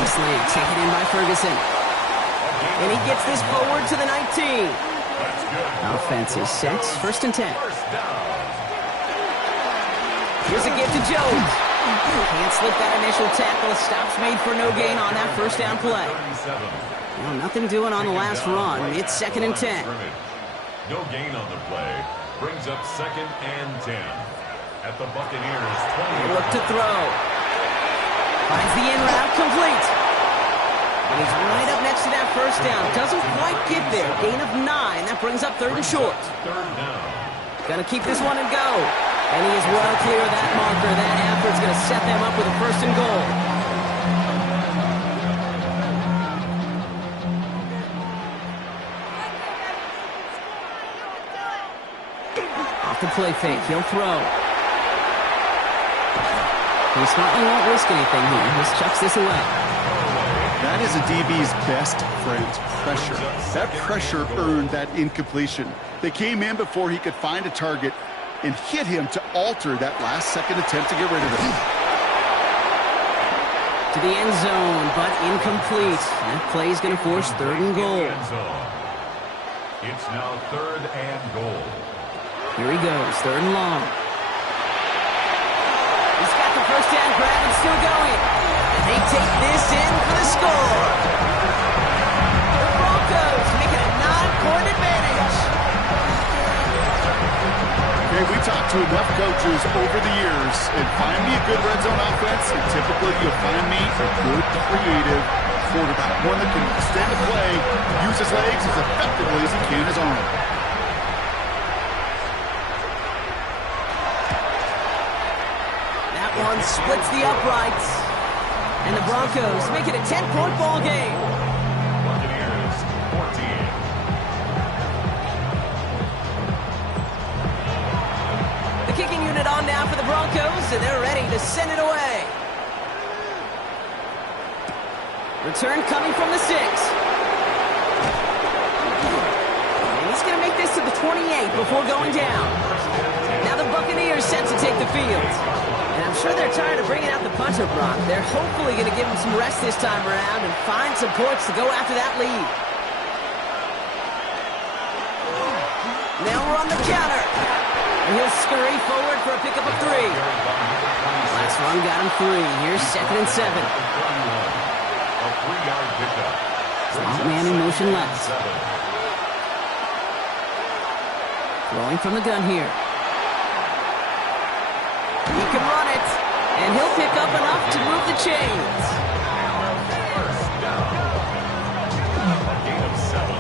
Easley taken in by Ferguson. And he gets this forward to the 19. That's good. Offense is set. 1st and 10. 1st down. Here's a give to Jones. Can't slip that initial tackle. Stops made for no gain on that 1st down play. 37. Well, nothing doing on the last run. It's 2nd and 10. No gain on the play. Brings up 2nd and 10. At the Buccaneers 20. Look to throw. Finds the in route complete. And he's right up next to that 1st down. Doesn't quite get there. Gain of 9. That brings up 3rd and short. 3rd down. Gonna keep this one and go. And he is well clear of that marker. That effort's gonna set them up with a 1st and goal. Off the play fake. He'll throw. He smartly won't risk anything here. He just chucks this away. That is a DB's best friend, pressure. That pressure earned that incompletion. They came in before he could find a target and hit him to alter that last-second attempt to get rid of it. To the end zone, but incomplete. That play is going to force 3rd and goal. It's now 3rd and goal. Here he goes, 3rd and long. He's got the 1st down grab and still going. And they take this in for the score. The Broncos making a 9-point advantage. Okay, we talked to enough coaches over the years, and find me a good red zone offense, and typically you'll find me a good, creative quarterback. One that can extend the play, use his legs as effectively as he can his arm. That one splits the uprights. And the Broncos make it a 10-point ball game. Buccaneers 14. The kicking unit on now for the Broncos, and they're ready to send it away. Return coming from the 6. And he's going to make this to the 28 before going down. Now the Buccaneers set to take the field. And I'm sure they're tired of bringing out the punter, Brock. They're hopefully going to give him some rest this time around and find some points to go after that lead. Now we're on the counter. And he'll scurry forward for a pickup of 3. Last run got him 3. Here's 2nd and 7. A 3-yard pickup. Slot man in motion left. Throwing from the gun here. He can run it, and he'll pick up enough to move the chains. First down. A gain of 7.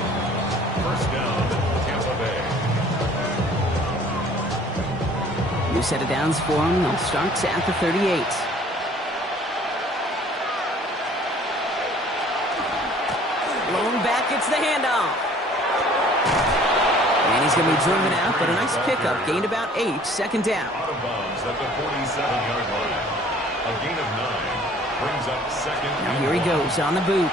First down, Tampa Bay. New set of downs for him. They'll start at the 38. Blown back, it's the handoff. And he's going to be driven out, but a nice pickup. Gained about 8, 2nd down. Out of bounds at the 47-yard line. A gain of 9 brings up 2nd. Now here he goes on the boot.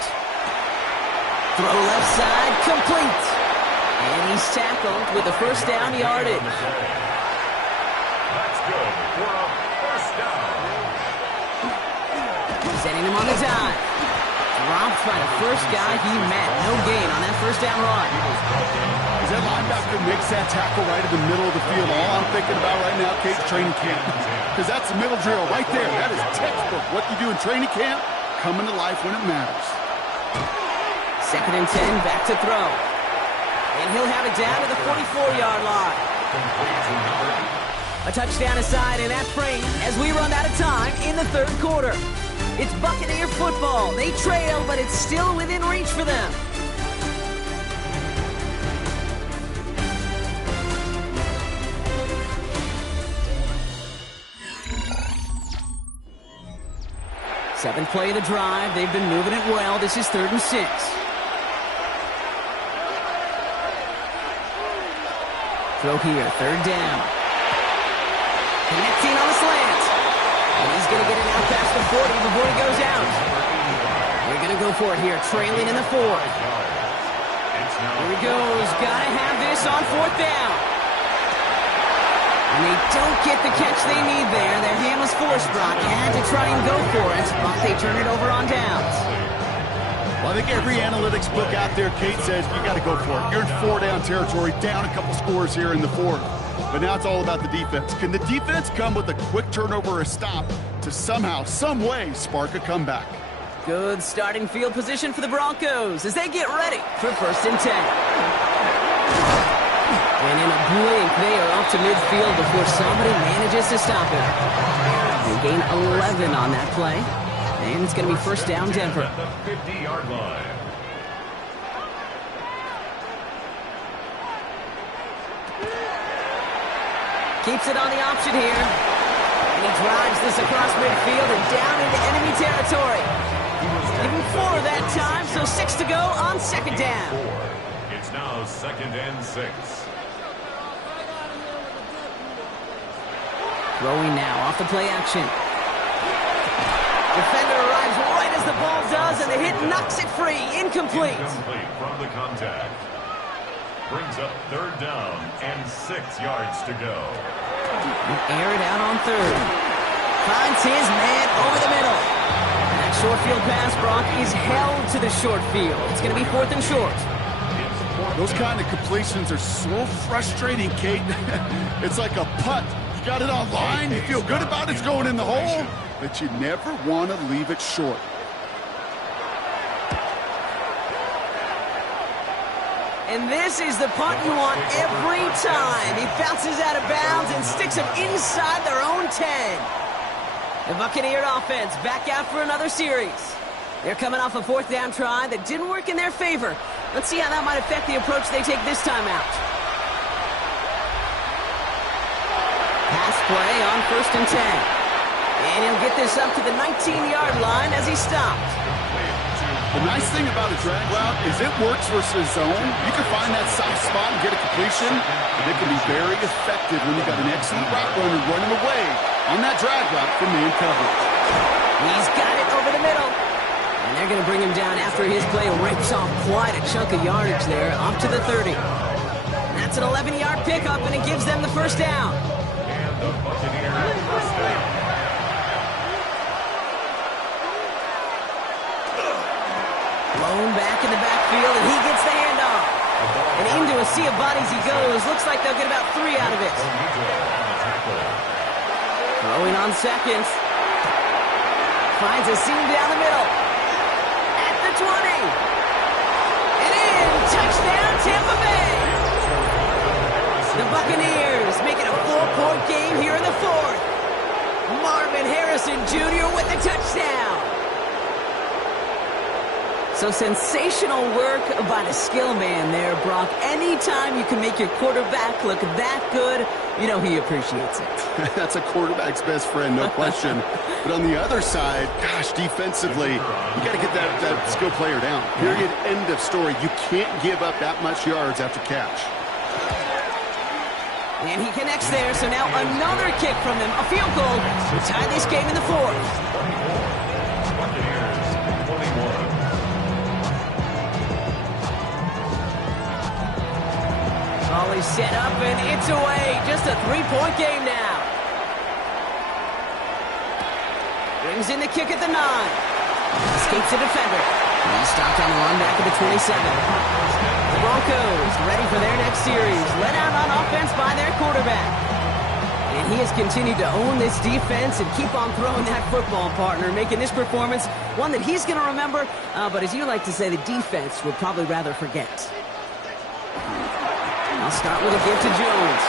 Throw left side, complete. And he's tackled with the first down yardage. That's good for a first down. Sending him on the dive. Dropped by the first guy he met. No gain on that first down run. As that linebacker makes that tackle right in the middle of the field, all I'm thinking about right now, Kate, training camp. Because that's the middle drill right there. That is textbook. What you do in training camp, coming to life when it matters. 2nd and 10, back to throw. And he'll have it down to the 44-yard line. A touchdown aside, and that frame as we run out of time in the 3rd quarter. It's Buccaneer football. They trail, but it's still within reach for them. Seventh play of the drive. They've been moving it well. This is 3rd and 6. Throw here, 3rd down. Connecting on the slant. And he's going to get it out past the 40 before he goes out. They're going to go for it here, trailing in the 4th. Here he goes. Got to have this on 4th down. And they don't get the catch they need there. Their hand was forced, Brock. Had to try and go for it, but they turn it over on downs. Well, I think every analytics book out there, Kate, says you got to go for it. You're in 4-down territory, down a couple scores here in the 4th. But now it's all about the defense. Can the defense come with a quick turnover or a stop to somehow, some way, spark a comeback? Good starting field position for the Broncos as they get ready for 1st and 10. And in a blink, they are off to midfield before somebody manages to stop it. They gain 11 on that play. And it's going to be 1st down, Denver. At the 50-yard line. Keeps it on the option here. And he drives this across midfield and down into enemy territory. Even 4 that time, so 6 to go on 2nd down. It's now 2nd and 6. Throwing now off the play action. Defender arrives right as the ball does, and the hit knocks it free. Incomplete. Incomplete from the contact. Brings up 3rd down and 6 yards to go. Air it out on 3rd. Finds his man over the middle. And that short field pass, Brock, is held to the short field. It's going to be 4th and short. Those kind of completions are so frustrating, Kate. It's like a putt. You got it on line, you feel good about it's going in the hole, but you never want to leave it short. And this is the punt you want every time. He bounces out of bounds and sticks him inside their own 10. The Buccaneer offense back out for another series. They're coming off a 4th down try that didn't work in their favor. Let's see how that might affect the approach they take this time out. Pass play on 1st and 10. And he'll get this up to the 19-yard line as he stopped. The nice thing about a drag route is it works versus zone. You can find that soft spot and get a completion, and it can be very effective when you've got an excellent route runner running away on that drag route from man coverage. He's got it over the middle. And they're going to bring him down after his play rips off quite a chunk of yardage there, up to the 30. That's an 11-yard pickup, and it gives them the 1st down. And the Buccaneers first down. Thrown back in the backfield, and he gets the handoff. And into a sea of bodies he goes. Looks like they'll get about 3 out of it. Throwing on seconds. Finds a seam down the middle. At the 20. And in. Touchdown, Tampa Bay. The Buccaneers make it a 4-point game here in the 4th. Marvin Harrison Jr. with the touchdown. So sensational work by the skill man there, Brock. Anytime you can make your quarterback look that good, you know he appreciates it. That's a quarterback's best friend, no question. But on the other side, gosh, defensively, you got to get that skill player down. Period, end of story. You can't give up that much yards after catch. And he connects there, so now another kick from them, a field goal to tie this game in the 4th. Buccaneers 21. Volley set up, and it's away. Just a 3-point game now. Brings in the kick at the 9. Escapes the defender. And he's stopped on the run back at the 27. The Broncos ready for their next series. Led out on offense by their quarterback. And he has continued to own this defense and keep on throwing that football, partner, making this performance one that he's going to remember, but as you like to say, the defense would probably rather forget. I'll start with a give to Jones.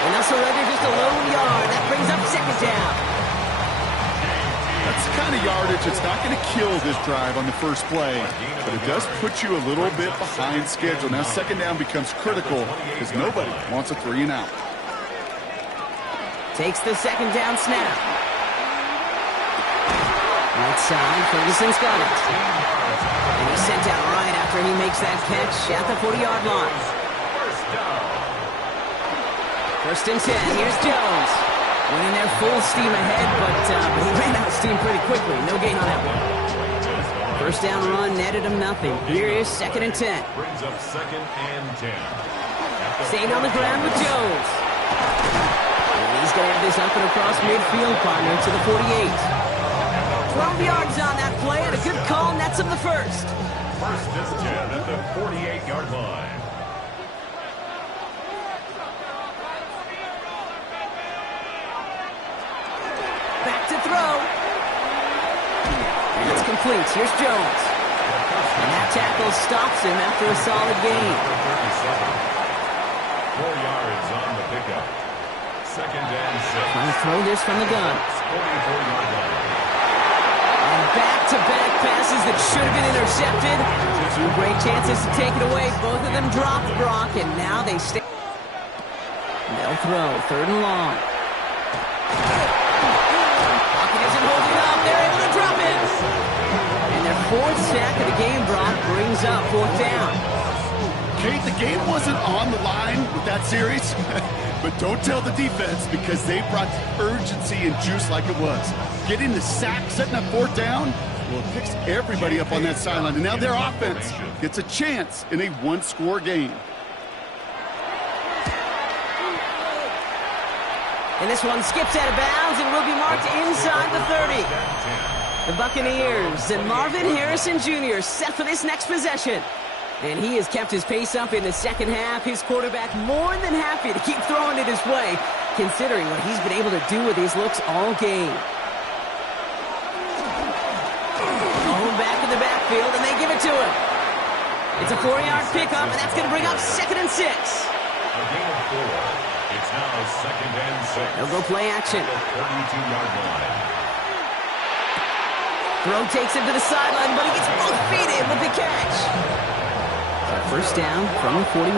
And they'll surrender just a lone yard. That brings up 2nd down. That's the kind of yardage that's not going to kill this drive on the first play, but it does put you a little bit behind schedule. Now 2nd down becomes critical because nobody wants a 3-and-out. Takes the 2nd down snap. Right side, Ferguson's got it. And he's sent out right after he makes that catch at the 40-yard line. 1st and 10, here's Jones. Went in there full steam ahead, but he ran out of steam pretty quickly. No gain on that one. 1st down run netted him nothing. Here is 2nd and 10. Brings up 2nd and 10. Staying on the ground with Jones. And he's going to have this up and across midfield, partner, to the 48. 12 yards on that play, and a good call nets him the 1st. 1st and 10 at the 48-yard line. Back to throw. And it's complete. Here's Jones. And that tackle stops him after a solid gain. 4 yards on the pickup. 2nd and 6. Trying to throw this from the gun. 44-yard line. And back-to-back passes that should have been intercepted. 2 great chances to take it away. Both of them dropped, Brock, and now they stay. They'll throw. 3rd and long. They're able to drop it. And their 4th sack of the game, Brock, brings up 4th down. Kate, the game wasn't on the line with that series, but don't tell the defense because they brought urgency and juice like it was. Getting the sack, setting up 4th down, well, it picks everybody up on that sideline. And now their offense gets a chance in a 1-score game. And this one skips out of bounds and will be marked inside the 30. The Buccaneers and Marvin Harrison Jr. set for this next possession. And he has kept his pace up in the 2nd half. His quarterback more than happy to keep throwing it his way, considering what he's been able to do with these looks all game. Home back in the backfield, and they give it to him. It's a 4-yard pickup, and that's going to bring up 2nd and 6. A gain of 4. It's now 2nd and 6. They'll go play action. 32-yard line. Throw takes him to the sideline, but he gets both feet in with the catch. 1st down from the 41.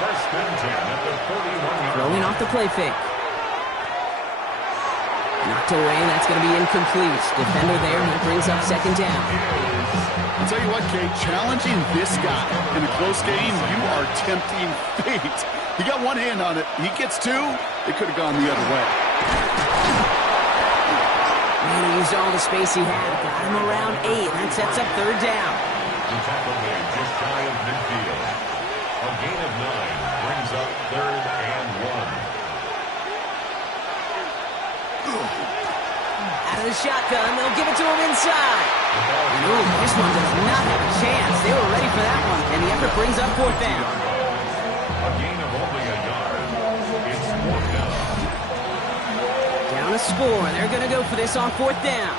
1st and 10 at the 41. Throwing off the play fake. Knocked away, that's going to be incomplete. Defender there, and it brings up 2nd down. I'll tell you what, Kate, challenging this guy in a close game, you are tempting fate. He got one hand on it. He gets 2. It could have gone the other way. And he used all the space he had. Got him around 8. That sets up 3rd down. The tackle made just shy of midfield. A gain of 9 brings up 3rd and 1. Out of the shotgun, they'll give it to him inside. And ooh, this one does not have a chance. They were ready for that one, and the effort brings up fourth down. A gain of only a yard. It's fourth down. Down a score. They're going to go for this on fourth down.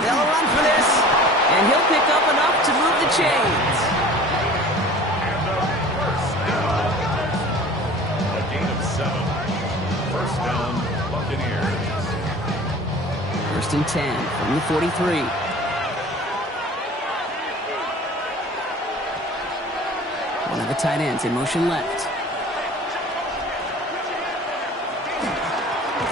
They'll run for this, and he'll pick up enough to move the chains. And a first down. A gain of 7. First down, Buccaneers. First and 10 from the 43. One of the tight ends in motion left.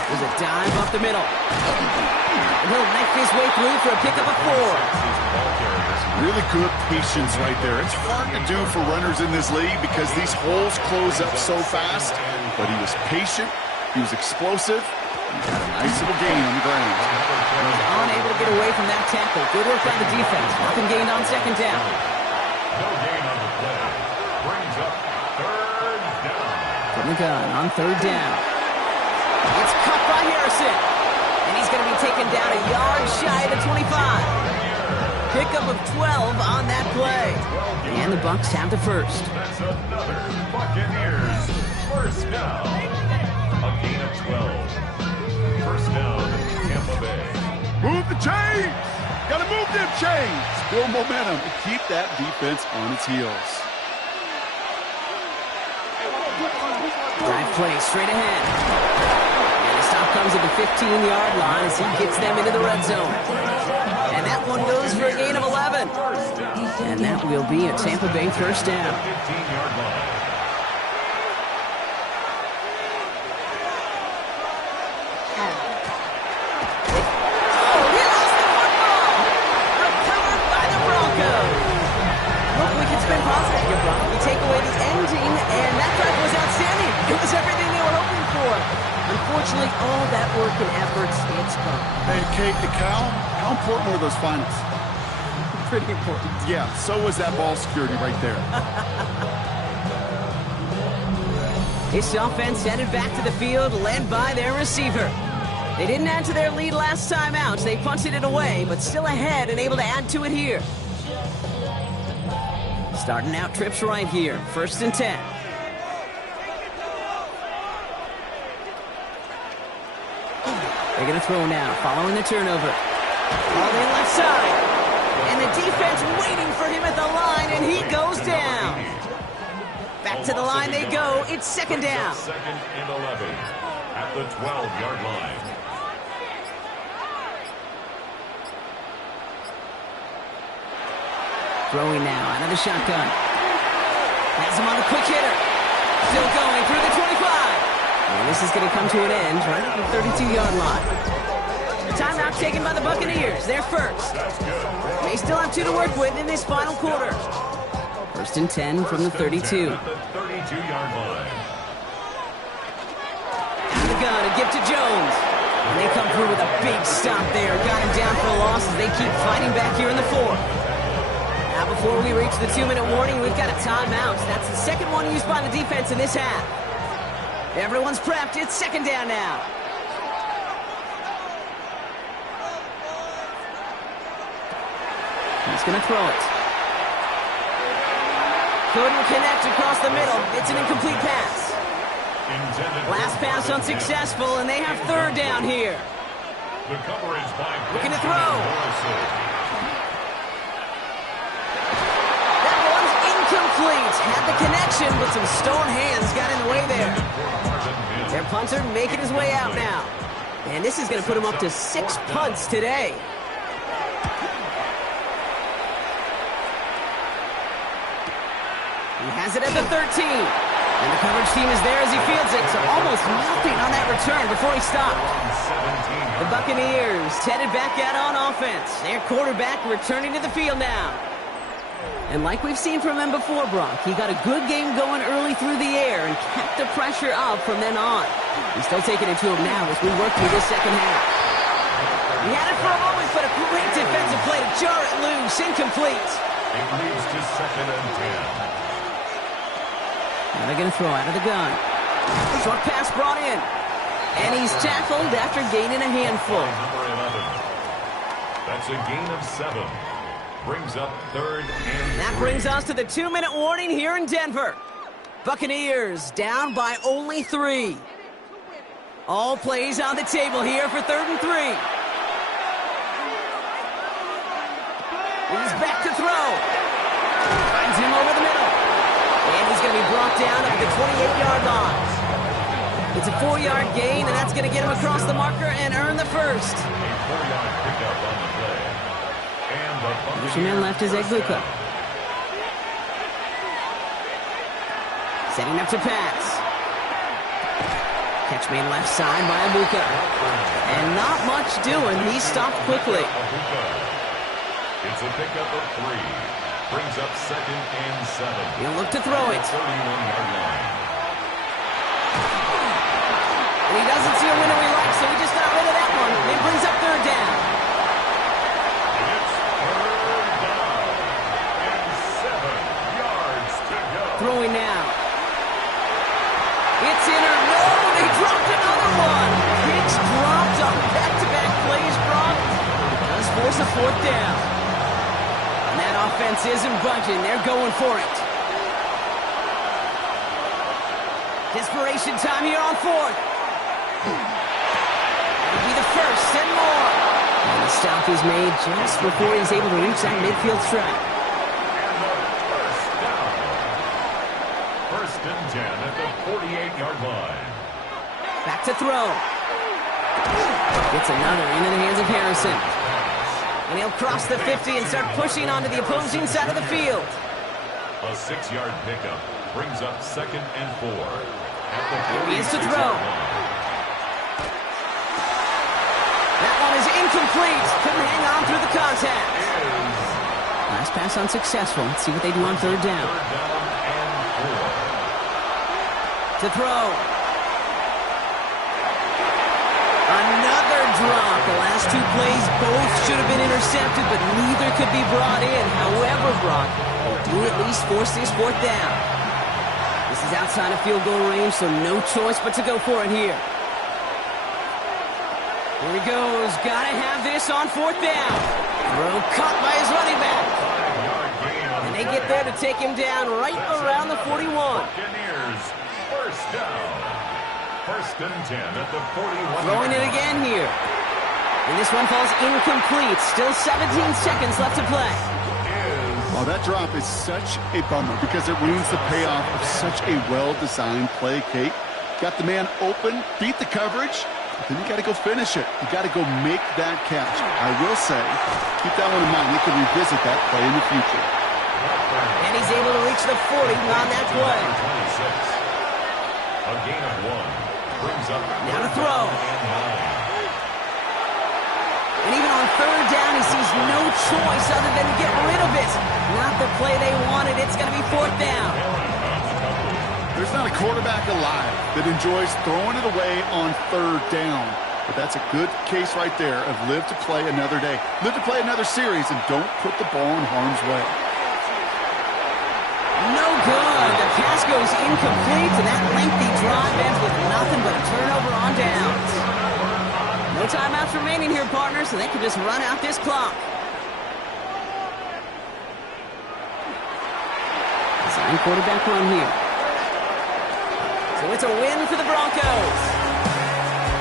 There's a dive up the middle. And he'll knife his way through for a pickup of 4. Really good patience right there. It's hard to do for runners in this league because these holes close up so fast. But he was patient. He was explosive. He had a nice little gain on the ground. He was unable to get away from that tackle. Good work by the defense. Nothing gained on second down. No gain on the play. Brings up third down. From the gun on third down. It's cut by Harrison. And he's going to be taken down a yard shy of the 25. Pickup of 12 on that play. And the Bucs have the first. That's another Buccaneers first down. A gain of 12. First down, Tampa Bay. Move the chains! Gotta move them chains! Build momentum and keep that defense on its heels. Drive play straight ahead. And the stop comes at the 15-yard line as he gets them into the red zone. And that one goes for a gain of 11. And that will be a Tampa Bay first down. 15-yard line. Oh, he lost the football! Recovered by the Broncos. Look, we can spin positive here, Bron. You take away the ending, and that drive was outstanding. It was everything they were hoping for. Unfortunately, all that work and efforts, it's gone. Hey, Kate, Cal, how important were those finals? Pretty important. Yeah, so was that ball security right there. This offense headed back to the field, led by their receiver. They didn't add to their lead last time out. They punted it away, but still ahead and able to add to it here. Starting out trips right here. First and 10. They're going to throw now, following the turnover. All in left side. And the defense waiting for him at the line, and he goes down. Back to the line they go. It's second down. Second and 11 at the 12-yard line. Throwing now out of the shotgun. Has him on the quick hitter. Still going through the 25. And this is going to come to an end right at the 32-yard line. Timeout taken by the Buccaneers. They're first. They still have 2 to work with in this final quarter. First and 10 from the 32. At the 32-yard line. Out of the gun, a gift to Jones. And they come through with a big stop there. Got him down for a loss as they keep fighting back here in the fourth. Now before we reach the 2-minute warning, we've got a timeout. That's the second one used by the defense in this half. Everyone's prepped. It's second down now. He's going to throw it. Couldn't connect across the middle. It's an incomplete pass. Last pass unsuccessful, and they have third down here. The coverage by Looking to throw. That one's incomplete. Had the connection, but some stone hands got in the way there. Their punter making his way out now. And this is going to put him up to 6 punts today. He has it at the 13. And the coverage team is there as he fields it. So almost nothing on that return before he stopped. The Buccaneers headed back out on offense. Their quarterback returning to the field now. And like we've seen from him before, Brock, he got a good game going early through the air and kept the pressure up from then on. He's still taking it to him now as we work through this second half. He had it for a moment, but a great defensive play to jar it loose. Incomplete. It leads to second and 10. Now they're going to throw out of the gun. Short pass brought in. And he's tackled after gaining a handful. Number 11. That's a gain of 7. Brings up 3rd and That 3. brings us to the 2-minute warning here in Denver. Buccaneers down by only 3. All plays on the table here for 3rd and 3. He's back to throw. Finds him over the middle. And he's going to be brought down at the 28-yard line. It's a 4-yard gain, and that's going to get him across the marker and earn the first. A 4-yard pickup on the play. And the Buccaneers left his Egbuka. Setting up to pass. Catch made left side by Egbuka. And not much doing. He stopped quickly. It's a pickup of 3. Brings up 2nd and 7. He'll look to throw it. 31-yard line. And he doesn't see a window he likes, so he just got rid of that one. It brings up 3rd down. It's 3rd down. And 7 yards to go. Throwing now. It's in or no, they dropped another one. Hicks dropped on back-to-back plays, Brock. Does force a 4th down. And that offense isn't budging. They're going for it. Desperation time here on 4th. It'll be the first and more. And the stop is made just before he's able to reach that midfield strike. First and 10 at the 48-yard line. Back to throw. Gets another into the hands of Harrison. And he'll cross the 50 and start pushing onto the opposing side of the field. A 6-yard pickup brings up 2nd and 4. At the He is to 46-yard throw. line. That one is incomplete. Couldn't hang on through the contact. Last pass unsuccessful. Let's see what they do on 3rd down. 3rd down and 4. To throw. Another drop. The last 2 plays both should have been intercepted, but neither could be brought in. However, Brock, they do at least force this 4th down. This is outside of field goal range, so no choice but to go for it here. Here he goes. Gotta have this on 4th down. Throw caught by his running back. 5-yard gain on And they get there to take him down right around the 41. Buccaneers first down. First and 10 at the 41. Throwing it again here. And this one falls incomplete. Still 17 seconds left to play. Oh, that drop is such a bummer because it ruins the payoff of such a well-designed play, Kate. Got the man open, beat the coverage, but then you got to go finish it. You got to go make that catch. I will say, keep that one in mind. You can revisit that play in the future. And he's able to reach the 40 on that play. 26. A gain of 1. Brings up Now to throw. and 9. And even on 3rd down, he sees no choice other than to get rid of it. Not the play they wanted. It's going to be 4th down. There's not a quarterback alive that enjoys throwing it away on 3rd down. But that's a good case right there of live to play another day. Live to play another series and don't put the ball in harm's way. No good. The pass goes incomplete, and that lengthy drive ends with nothing but a turnover on downs. No timeouts remaining here, partners, so they can just run out this clock. Design quarterback run here. So it's a win for the Broncos.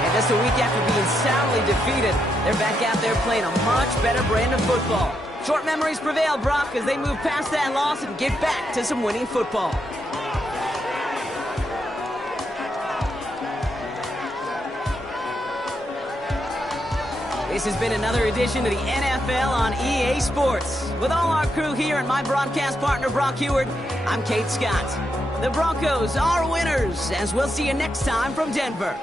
And just a week after being soundly defeated, they're back out there playing a much better brand of football. Short memories prevail, Brock, as they move past that loss and get back to some winning football. This has been another edition of the NFL on EA Sports. With all our crew here and my broadcast partner, Brock Heward, I'm Kate Scott. The Broncos are winners, as we'll see you next time from Denver.